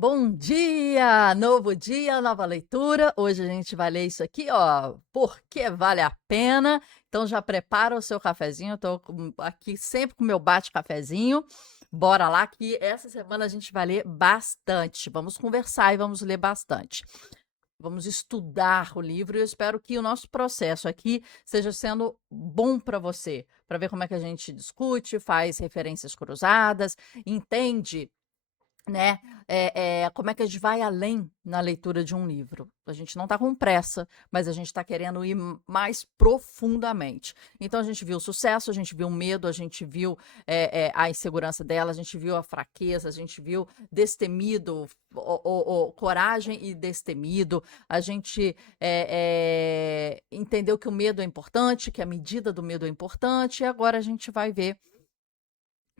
Bom dia! Novo dia, nova leitura. Hoje a gente vai ler isso aqui, ó, porque vale a pena. Então já prepara o seu cafezinho. Eu tô aqui sempre com o meu bate-cafezinho. Bora lá que essa semana a gente vai ler bastante. Vamos conversar e vamos ler bastante. Vamos estudar o livro e eu espero que o nosso processo aqui seja sendo bom para você, para ver como é que a gente discute, faz referências cruzadas, entende, né, como é que a gente vai além na leitura de um livro? A gente não está com pressa, mas a gente está querendo ir mais profundamente. Então a gente viu o sucesso, a gente viu o medo, a gente viu a insegurança dela, a gente viu a fraqueza, a gente viu destemido, coragem e destemido. A gente entendeu que o medo é importante, que a medida do medo é importante, e agora a gente vai ver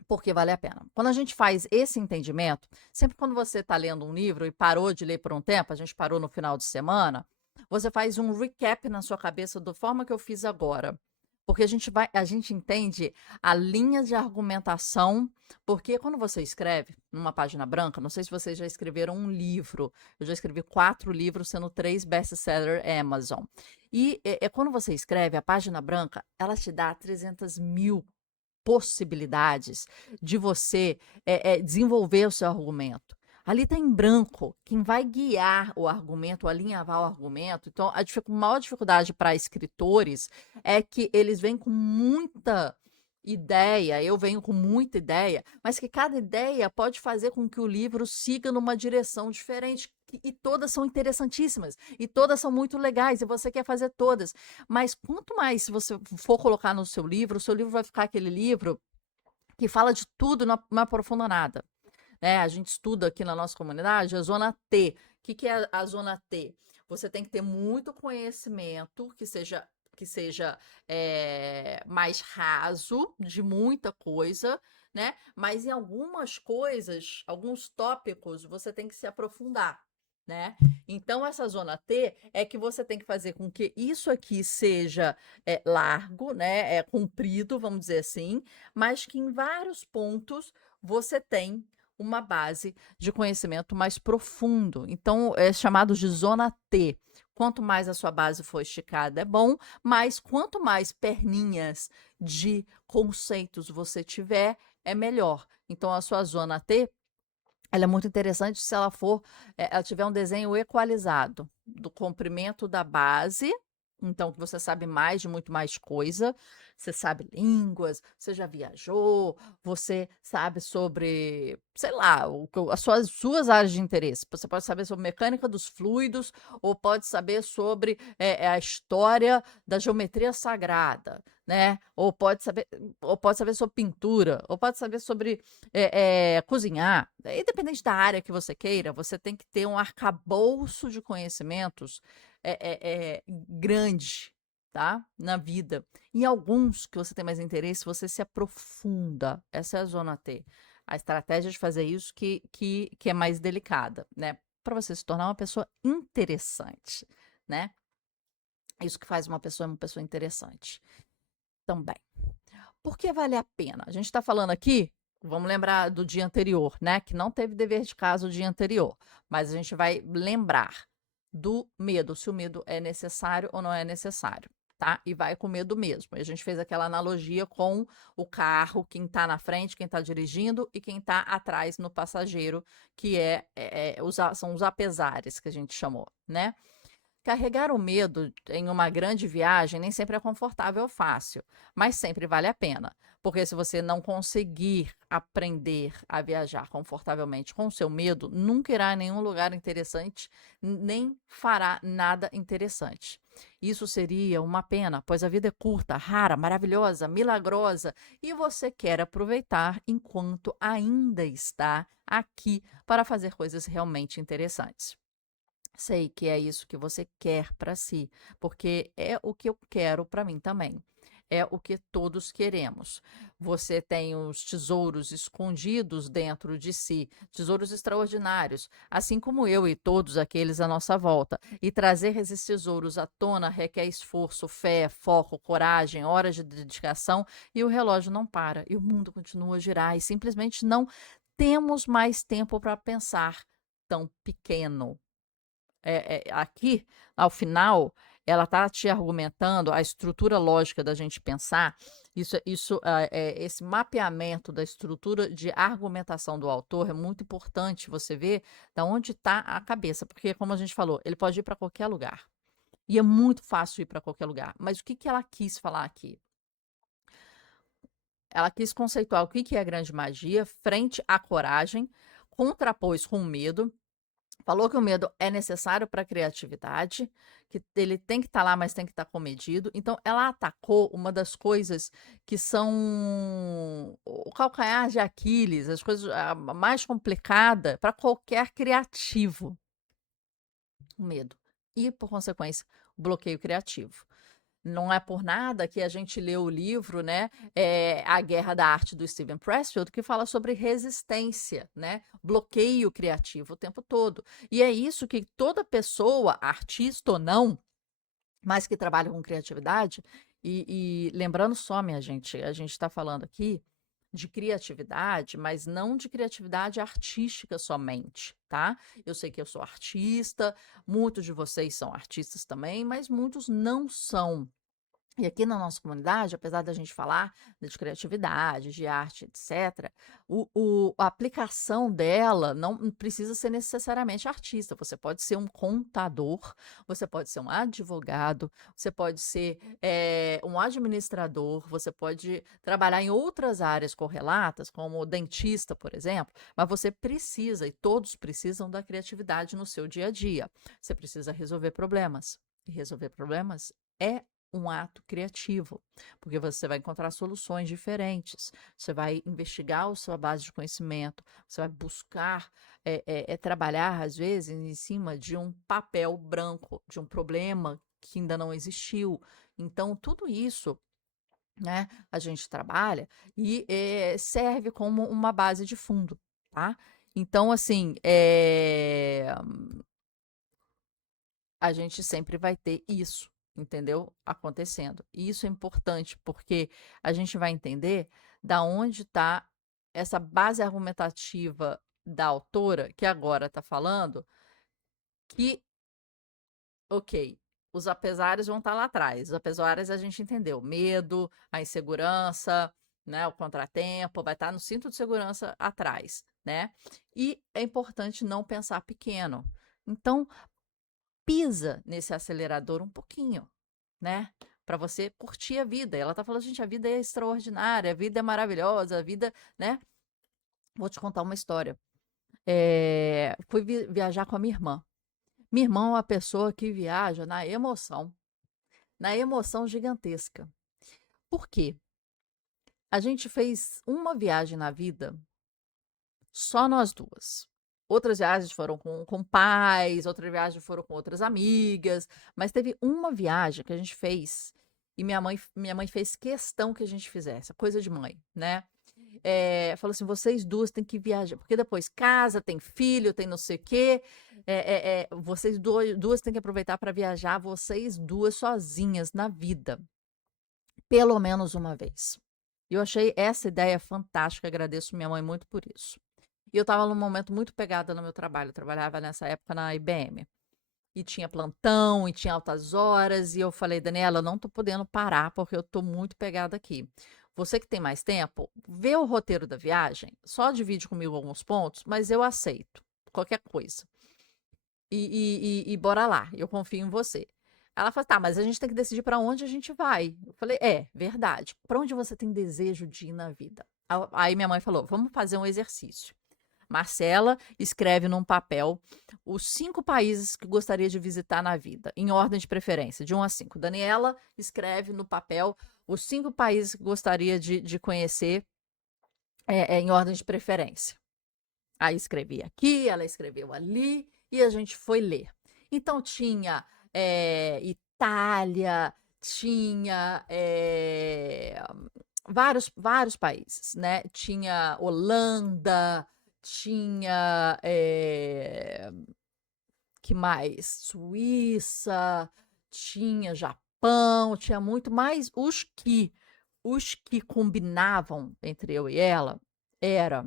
porque vale a pena. Quando a gente faz esse entendimento, sempre quando você está lendo um livro e parou de ler por um tempo, a gente parou no final de semana, você faz um recap na sua cabeça da forma que eu fiz agora. Porque a gente entende a linha de argumentação, porque quando você escreve numa página branca, não sei se vocês já escreveram um livro, eu já escrevi 4 livros, sendo 3 best-seller Amazon. E quando você escreve, a página branca, ela te dá 300.000 possibilidades de você desenvolver o seu argumento. Ali está em branco. Quem vai guiar o argumento, alinhavar o argumento. Então, a maior dificuldade para escritores é que eles vêm com muita ideia, eu venho com muita ideia, mas que cada ideia pode fazer com que o livro siga numa direção diferente. E todas são interessantíssimas, e todas são muito legais, e você quer fazer todas. Mas quanto mais você for colocar no seu livro, o seu livro vai ficar aquele livro que fala de tudo, não aprofunda nada, né? A gente estuda aqui na nossa comunidade a zona T. O que é a zona T? Você tem que ter muito conhecimento que seja mais raso de muita coisa, né? Mas em algumas coisas, alguns tópicos, você tem que se aprofundar, né? Então, essa zona T é que você tem que fazer com que isso aqui seja largo, né? Comprido, vamos dizer assim, mas que em vários pontos você tem uma base de conhecimento mais profundo. Então, é chamado de zona T. Quanto mais a sua base for esticada, é bom, mas quanto mais perninhas de conceitos você tiver, é melhor. Então, a sua zona T, ela é muito interessante se ela tiver um desenho equalizado do comprimento da base, então que você sabe mais de muito mais coisa, você sabe línguas, você já viajou, você sabe sobre, sei lá, as suas áreas de interesse. Você pode saber sobre mecânica dos fluidos, ou pode saber sobre a história da geometria sagrada, né? Ou pode saber sobre pintura, ou pode saber sobre cozinhar. Independente da área que você queira, você tem que ter um arcabouço de conhecimentos grande, tá? Na vida. Em alguns que você tem mais interesse, você se aprofunda. Essa é a zona T. A estratégia de fazer isso que é mais delicada, né? Para você se tornar uma pessoa interessante, né? Isso que faz uma pessoa interessante também. Por que vale a pena? A gente está falando aqui, vamos lembrar do dia anterior, né? Que não teve dever de casa o dia anterior, mas a gente vai lembrar do medo, se o medo é necessário ou não é necessário, tá? E vai com medo mesmo. A gente fez aquela analogia com o carro, quem está na frente, quem está dirigindo e quem está atrás no passageiro, que são os apesares que a gente chamou, né? Carregar o medo em uma grande viagem nem sempre é confortável ou fácil, mas sempre vale a pena. Porque se você não conseguir aprender a viajar confortavelmente com o seu medo, nunca irá a nenhum lugar interessante, nem fará nada interessante. Isso seria uma pena, pois a vida é curta, rara, maravilhosa, milagrosa, e você quer aproveitar enquanto ainda está aqui para fazer coisas realmente interessantes. Sei que é isso que você quer para si, porque é o que eu quero para mim também. É o que todos queremos. Você tem os tesouros escondidos dentro de si, tesouros extraordinários, assim como eu e todos aqueles à nossa volta. E trazer esses tesouros à tona requer esforço, fé, foco, coragem, horas de dedicação, e o relógio não para, e o mundo continua a girar, e simplesmente não temos mais tempo para pensar. tão pequeno. Aqui, ao final, ela está te argumentando a estrutura lógica da gente pensar, esse mapeamento da estrutura de argumentação do autor é muito importante você ver da onde está a cabeça, porque, como a gente falou, ele pode ir para qualquer lugar. E é muito fácil ir para qualquer lugar. Mas o que ela quis falar aqui? Ela quis conceituar o que é a grande magia frente à coragem, contrapôs com o medo, falou que o medo é necessário para a criatividade, que ele tem que estar lá, mas tem que estar comedido. Então, ela atacou uma das coisas que são o calcanhar de Aquiles, as coisas a mais complicada para qualquer criativo, o medo. E, por consequência, o bloqueio criativo. Não é por nada que a gente lê o livro, né, A Guerra da Arte, do Steven Pressfield, que fala sobre resistência, né, bloqueio criativo o tempo todo. E é isso que toda pessoa, artista ou não, mas que trabalha com criatividade, e lembrando só, minha gente, a gente está falando aqui de criatividade, mas não de criatividade artística somente, tá? Eu sei que eu sou artista, muitos de vocês são artistas também, mas muitos não são. E aqui na nossa comunidade, apesar da gente falar de criatividade, de arte, etc., a aplicação dela não precisa ser necessariamente artista. Você pode ser um contador, você pode ser um advogado, você pode ser um administrador, você pode trabalhar em outras áreas correlatas, como dentista, por exemplo, mas você precisa, e todos precisam da criatividade no seu dia a dia. Você precisa resolver problemas. E resolver problemas é um ato criativo, porque você vai encontrar soluções diferentes, você vai investigar a sua base de conhecimento, você vai buscar trabalhar, às vezes, em cima de um papel branco, de um problema que ainda não existiu. Então, tudo isso, né, a gente trabalha e serve como uma base de fundo, tá? Então, assim, a gente sempre vai ter isso, entendeu? Acontecendo. E isso é importante, porque a gente vai entender da onde está essa base argumentativa da autora, que agora está falando, que, ok, os apesares vão estar lá atrás. Os apesares a gente entendeu. Medo, a insegurança, né, o contratempo, vai estar no cinto de segurança atrás, né? E é importante não pensar pequeno. Então, pisa nesse acelerador um pouquinho, né? Para você curtir a vida. Ela tá falando, gente, a vida é extraordinária, a vida é maravilhosa, a vida, né? Vou te contar uma história. Fui viajar com a minha irmã. Minha irmã é uma pessoa que viaja na emoção gigantesca. Por quê? A gente fez uma viagem na vida, só nós duas. Outras viagens foram com pais, outras viagens foram com outras amigas, mas teve uma viagem que a gente fez e minha mãe fez questão que a gente fizesse, coisa de mãe, né? Falou assim: vocês duas têm que viajar, porque depois casa, tem filho, tem não sei o quê. Vocês duas têm que aproveitar para viajar, vocês duas sozinhas na vida, pelo menos uma vez. E eu achei essa ideia fantástica, agradeço minha mãe muito por isso. E eu estava num momento muito pegada no meu trabalho. Eu trabalhava nessa época na IBM. E tinha plantão, e tinha altas horas. E eu falei, Daniela, eu não estou podendo parar porque eu estou muito pegada aqui. Você que tem mais tempo, vê o roteiro da viagem, só divide comigo alguns pontos, mas eu aceito qualquer coisa. E bora lá, eu confio em você. Ela falou, tá, mas a gente tem que decidir para onde a gente vai. Eu falei, verdade. Para onde você tem desejo de ir na vida? Aí minha mãe falou, vamos fazer um exercício. Marcela escreve num papel os 5 países que gostaria de visitar na vida, em ordem de preferência, de 1 a 5. Daniela escreve no papel os 5 países que gostaria de conhecer em ordem de preferência. Aí escrevi aqui, ela escreveu ali, e a gente foi ler. Então tinha Itália, tinha vários países, né? Tinha Holanda, tinha que mais? Suíça, tinha Japão, tinha muito mais. Os que combinavam entre eu e ela era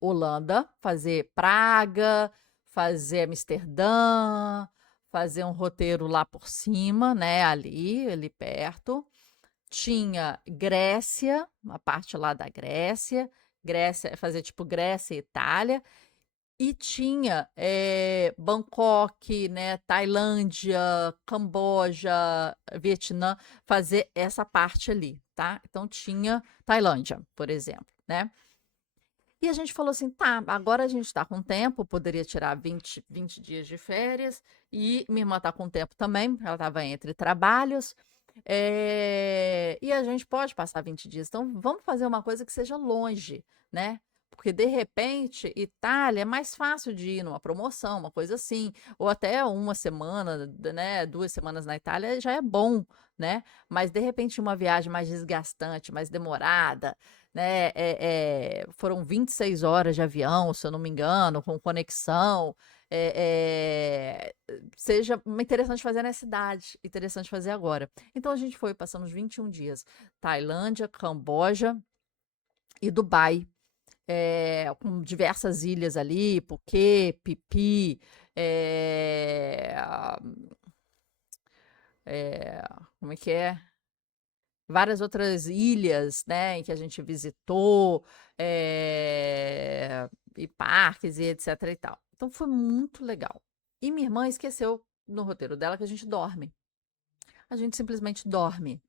Holanda, fazer Praga, fazer Amsterdã, fazer um roteiro lá por cima, né, ali perto. Tinha Grécia, uma parte lá da Grécia, Grécia, fazer tipo Grécia e Itália, e tinha Bangkok, né, Tailândia, Camboja, Vietnã, fazer essa parte ali, tá? Então tinha Tailândia, por exemplo, né? E a gente falou assim: tá, agora a gente está com tempo, poderia tirar 20 dias de férias, e minha irmã está com tempo também, ela estava entre trabalhos, e a gente pode passar 20 dias. Então, vamos fazer uma coisa que seja longe, né? Porque, de repente, Itália é mais fácil de ir numa promoção, uma coisa assim, ou até uma semana, né? 2 semanas na Itália já é bom, né? Mas, de repente, uma viagem mais desgastante, mais demorada, né? Foram 26 horas de avião, se eu não me engano, com conexão. Seja interessante fazer nessa cidade, interessante fazer agora. Então a gente foi, passamos 21 dias. Tailândia, Camboja e Dubai. Com diversas ilhas ali, Phuket, Pipi, é, é, como é que é? Várias outras ilhas, né, em que a gente visitou, e parques e etc e tal. Então foi muito legal. E minha irmã esqueceu no roteiro dela que a gente dorme. A gente simplesmente dorme.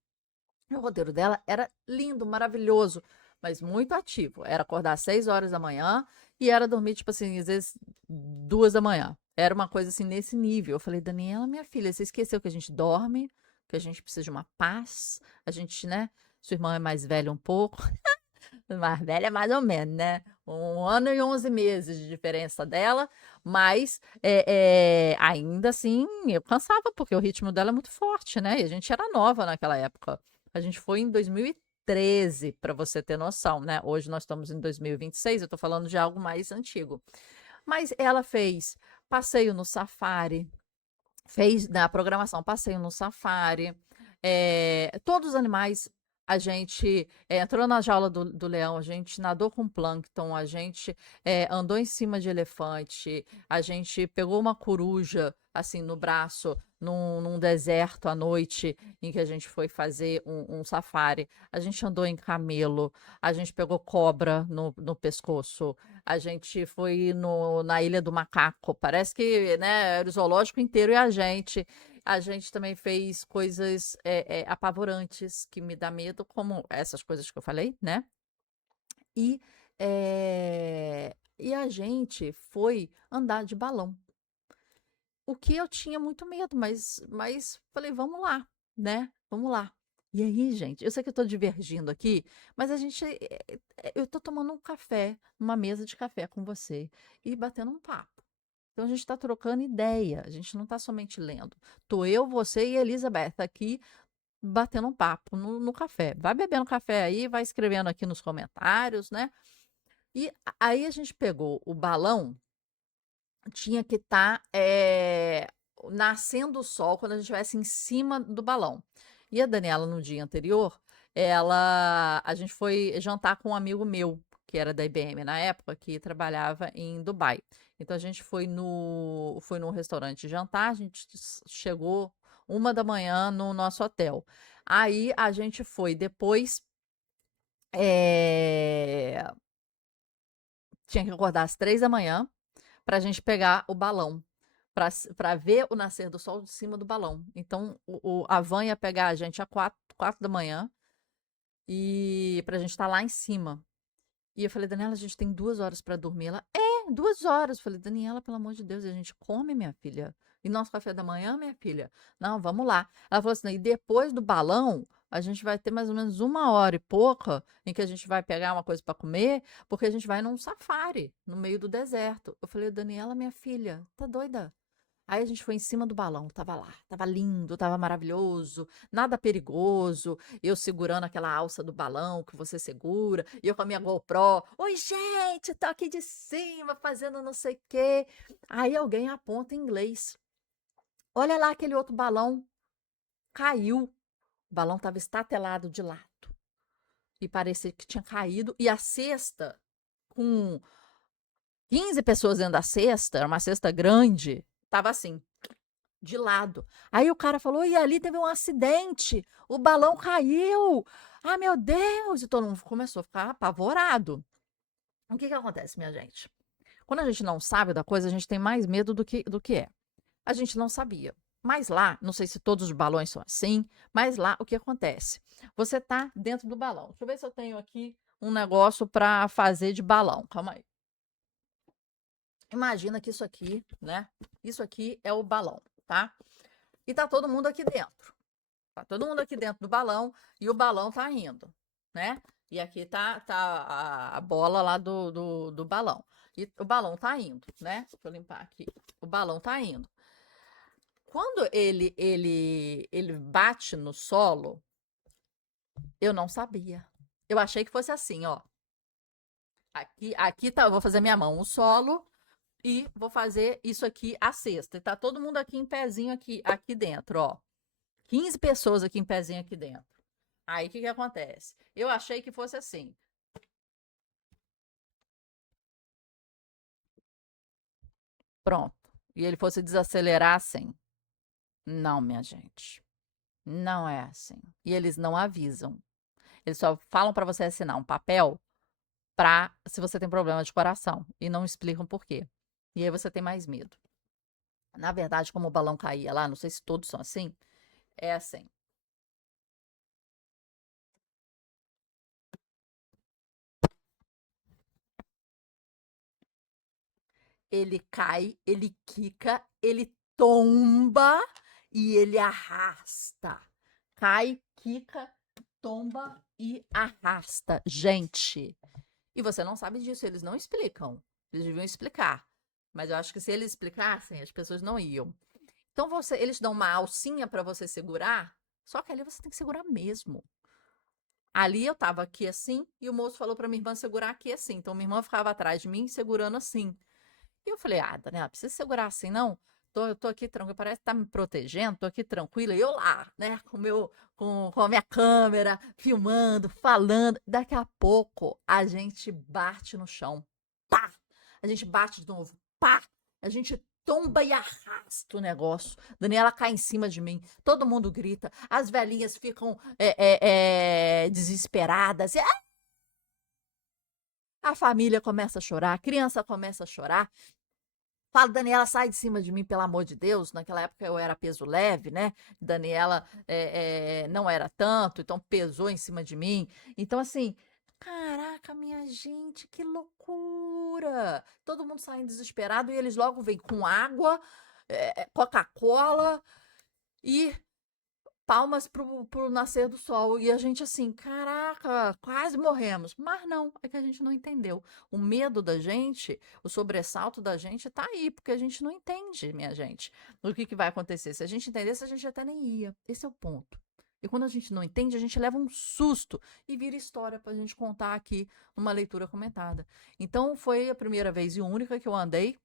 E o roteiro dela era lindo, maravilhoso, mas muito ativo. Era acordar às 6 horas da manhã e era dormir, tipo assim, às vezes 2 da manhã. Era uma coisa assim nesse nível. Eu falei, Daniela, minha filha, você esqueceu que a gente dorme, que a gente precisa de uma paz. A gente, né? Sua irmã é mais velha um pouco, mais velha mais ou menos, né? 1 ano e 11 meses de diferença dela, mas ainda assim eu cansava, porque o ritmo dela é muito forte, né? E a gente era nova naquela época. A gente foi em 2013, para você ter noção, né? Hoje nós estamos em 2026, eu tô falando de algo mais antigo. Mas ela fez passeio no safari, fez na programação passeio no safari. Todos os animais, a gente entrou na jaula do leão, a gente nadou com plâncton, a gente andou em cima de elefante, a gente pegou uma coruja assim no braço, num deserto à noite, em que a gente foi fazer um safari. A gente andou em camelo, a gente pegou cobra no pescoço, a gente foi na Ilha do Macaco. Parece que, né, era o zoológico inteiro e a gente. A gente também fez coisas apavorantes que me dá medo, como essas coisas que eu falei, né? E a gente foi andar de balão. O que eu tinha muito medo, mas falei, vamos lá, né? Vamos lá. E aí, gente, eu sei que eu tô divergindo aqui, mas a gente, eu tô tomando um café, uma mesa de café com você e batendo um papo. Então a gente está trocando ideia, a gente não está somente lendo. Tô eu, você e Elizabeth aqui batendo um papo no café. Vai bebendo café aí, vai escrevendo aqui nos comentários, né? E aí a gente pegou o balão, tinha que estar nascendo o sol quando a gente estivesse em cima do balão. E a Daniela, no dia anterior, a gente foi jantar com um amigo meu, que era da IBM na época, que trabalhava em Dubai. Então a gente foi num restaurante jantar, a gente chegou 1 da manhã no nosso hotel. Aí a gente foi depois, eh, tinha que acordar às 3 da manhã para a gente pegar o balão, para ver o nascer do sol de cima do balão. Então, a van ia pegar a gente às 4 da manhã e para a gente estar lá em cima. E eu falei, Daniela, a gente tem 2 horas para dormir. Ela, 2 horas. Eu falei, Daniela, pelo amor de Deus, a gente come, minha filha. E nosso café da manhã, minha filha? Não, vamos lá. Ela falou assim, e depois do balão, a gente vai ter mais ou menos 1 hora e pouca em que a gente vai pegar uma coisa para comer, porque a gente vai num safari, no meio do deserto. Eu falei, Daniela, minha filha, tá doida? Aí a gente foi em cima do balão, tava lá, tava lindo, tava maravilhoso, nada perigoso. Eu segurando aquela alça do balão que você segura, e eu com a minha GoPro. Oi, gente, tô aqui de cima fazendo não sei o quê. Aí alguém aponta em inglês. Olha lá aquele outro balão, caiu. O balão tava estatelado de lado e parecia que tinha caído. E a cesta com 15 pessoas dentro da cesta, era uma cesta grande, tava assim, de lado. Aí o cara falou: e ali teve um acidente, o balão caiu. Ah, meu Deus! E todo mundo começou a ficar apavorado. O que que acontece, minha gente? Quando a gente não sabe da coisa, a gente tem mais medo do que é. A gente não sabia. Mas lá, não sei se todos os balões são assim, mas lá o que acontece? Você tá dentro do balão. Deixa eu ver se eu tenho aqui um negócio para fazer de balão. Calma aí. Imagina que isso aqui, né? Isso aqui é o balão, tá? E tá todo mundo aqui dentro. Tá todo mundo aqui dentro do balão e o balão tá indo, né? E aqui tá a bola lá do balão. E o balão tá indo, né? Deixa eu limpar aqui. O balão tá indo. Quando ele bate no solo, eu não sabia. Eu achei que fosse assim, ó. Aqui tá, eu vou fazer minha mão, o solo, e vou fazer isso aqui, a cesta. E tá todo mundo aqui em pezinho aqui dentro, ó. 15 pessoas aqui em pezinho aqui dentro. Aí, o que que acontece? Eu achei que fosse assim. Pronto. E ele fosse desacelerar assim. Não, minha gente. Não é assim. E eles não avisam. Eles só falam para você assinar um papel para se você tem problema de coração e não explicam por quê. E aí você tem mais medo. Na verdade, como o balão caía lá, não sei se todos são assim, é assim. Ele cai, ele quica, ele tomba e ele arrasta. Cai, quica, tomba e arrasta. Gente, e você não sabe disso, eles não explicam. Eles deviam explicar. Mas eu acho que se eles explicassem, as pessoas não iam. Então eles dão uma alcinha para você segurar, só que ali você tem que segurar mesmo. Ali eu tava aqui assim e o moço falou para minha irmã segurar aqui assim. Então minha irmã ficava atrás de mim segurando assim. E eu falei: "Ah, Daniela, precisa segurar assim não? Eu tô aqui tranquila, parece que tá me protegendo, tô aqui tranquila". E eu lá, né, com a minha câmera, filmando, falando. Daqui a pouco a gente bate no chão. Pá! A gente bate de novo. Pá! A gente tomba e arrasta o negócio. Daniela cai em cima de mim. Todo mundo grita. As velhinhas ficam desesperadas. A família começa a chorar, a criança começa a chorar. Falo: "Daniela, sai de cima de mim, pelo amor de Deus". Naquela época eu era peso leve, né? Daniela não era tanto, então pesou em cima de mim. Então, assim, caraca, minha gente, que loucura! Todo mundo saindo desesperado e eles logo vêm com água, Coca-Cola e palmas pro nascer do sol. E a gente assim, caraca, quase morremos. Mas não, é que a gente não entendeu. O medo da gente, o sobressalto da gente tá aí, porque a gente não entende, minha gente, o que vai acontecer. Se a gente entendesse, a gente até nem ia. Esse é o ponto. E quando a gente não entende, a gente leva um susto e vira história pra gente contar aqui numa leitura comentada. Então, foi a primeira vez e única que eu andei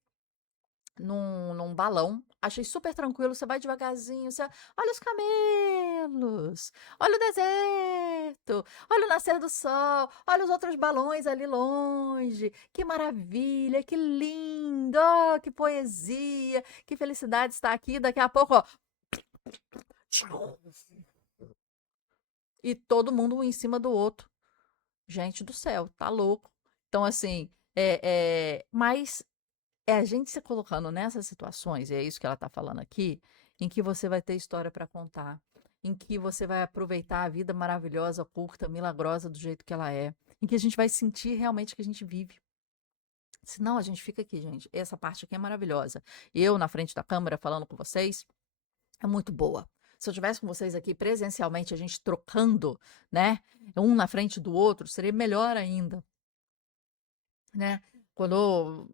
num balão. Achei super tranquilo. Você vai devagarzinho, você olha os camelos, olha o deserto, olha o nascer do sol, olha os outros balões ali longe. Que maravilha, que lindo, oh, que poesia, que felicidade estar aqui. Daqui a pouco, ó, e todo mundo um em cima do outro. Gente do céu, tá louco. Então, assim, mas é a gente se colocando nessas situações, e é isso que ela está falando aqui, em que você vai ter história para contar, em que você vai aproveitar a vida maravilhosa, curta, milagrosa do jeito que ela é, em que a gente vai sentir realmente que a gente vive. Senão a gente fica aqui, gente. Essa parte aqui é maravilhosa. Eu na frente da câmera falando com vocês é muito boa. Se eu tivesse com vocês aqui presencialmente, a gente trocando, né, um na frente do outro, seria melhor ainda, né? Quando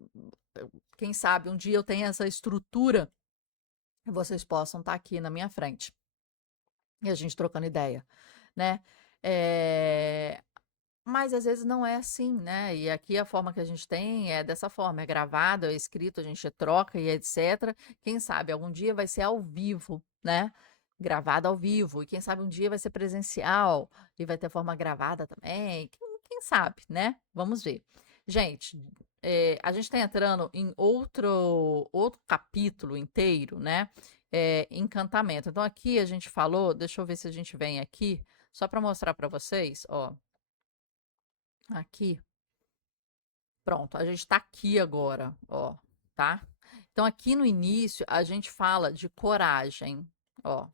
quem sabe um dia eu tenha essa estrutura e vocês possam estar aqui na minha frente e a gente trocando ideia, né? Eh, mas às vezes não é assim, né? E aqui a forma que a gente tem é dessa forma, é gravado, é escrito, a gente troca e etc. Quem sabe algum dia vai ser ao vivo, né? Gravado ao vivo. E quem sabe um dia vai ser presencial e vai ter forma gravada também. Quem sabe, né? Vamos ver. Gente, a gente está entrando em outro capítulo inteiro, né? Encantamento. Então, aqui a gente falou, deixa eu ver se a gente vem aqui, só para mostrar para vocês, ó. Aqui, pronto, a gente está aqui agora, ó, tá? Então, aqui no início, a gente fala de coragem, ó.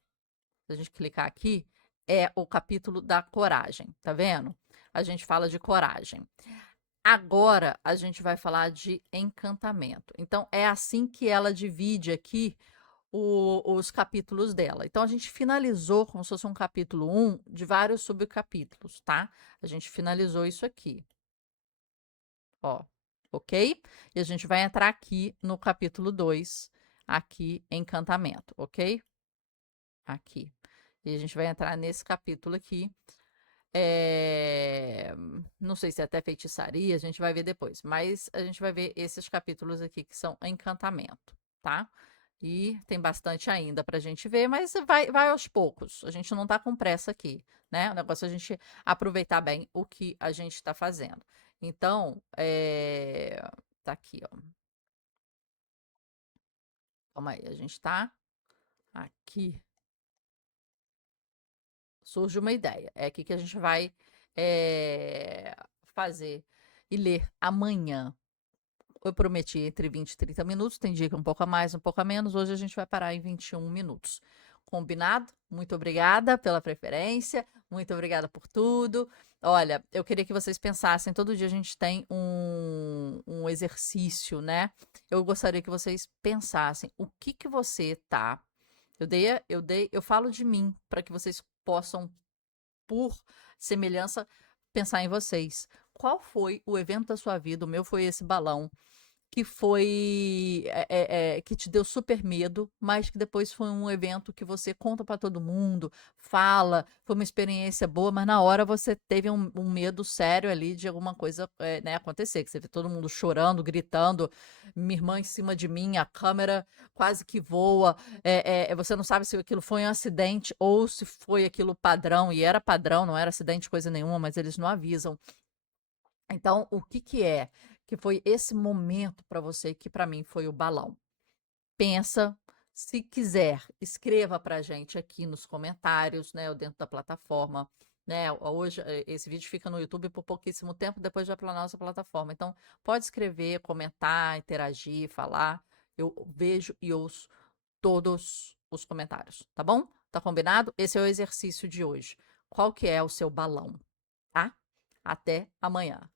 Se a gente clicar aqui, é o capítulo da coragem, tá vendo? A gente fala de coragem. Agora a gente vai falar de encantamento. Então, é assim que ela divide aqui os capítulos dela. Então, a gente finalizou como se fosse um capítulo 1 de vários subcapítulos, tá? A gente finalizou isso aqui, ó, ok? E a gente vai entrar aqui no capítulo 2, aqui, encantamento, ok? Aqui. E a gente vai entrar nesse capítulo aqui. Não sei se é até feitiçaria, a gente vai ver depois, mas a gente vai ver esses capítulos aqui que são encantamento, tá? E tem bastante ainda para a gente ver, mas vai aos poucos. A gente não tá com pressa aqui, né? O negócio é a gente aproveitar bem o que a gente está fazendo. Então, tá aqui, ó. Calma aí, a gente tá aqui. Surge uma ideia. É aqui que a gente vai fazer e ler amanhã. Eu prometi entre 20 e 30 minutos, tem dia que um pouco a mais, um pouco a menos. Hoje a gente vai parar em 21 minutos. Combinado? Muito obrigada pela preferência, muito obrigada por tudo. Olha, eu queria que vocês pensassem, todo dia a gente tem um exercício, né? Eu gostaria que vocês pensassem o que que você tá. Eu falo de mim para que vocês possam, por semelhança, pensar em vocês. Qual foi o evento da sua vida? O meu foi esse balão que foi que te deu super medo, mas que depois foi um evento que você conta para todo mundo, fala, foi uma experiência boa, mas na hora você teve um medo sério ali de alguma coisa, né, acontecer, que você vê todo mundo chorando, gritando, minha irmã em cima de mim, a câmera quase que voa, você não sabe se aquilo foi um acidente ou se foi aquilo padrão, e era padrão, não era acidente coisa nenhuma, mas eles não avisam. Então, o que que é? Que foi esse momento para você que para mim foi o balão. Pensa, se quiser, escreva para a gente aqui nos comentários, né, ou dentro da plataforma, né? Hoje esse vídeo fica no YouTube por pouquíssimo tempo, depois vai para a nossa plataforma. Então, pode escrever, comentar, interagir, falar. Eu vejo e ouço todos os comentários, tá bom? Tá combinado? Esse é o exercício de hoje. Qual que é o seu balão, tá? Até amanhã.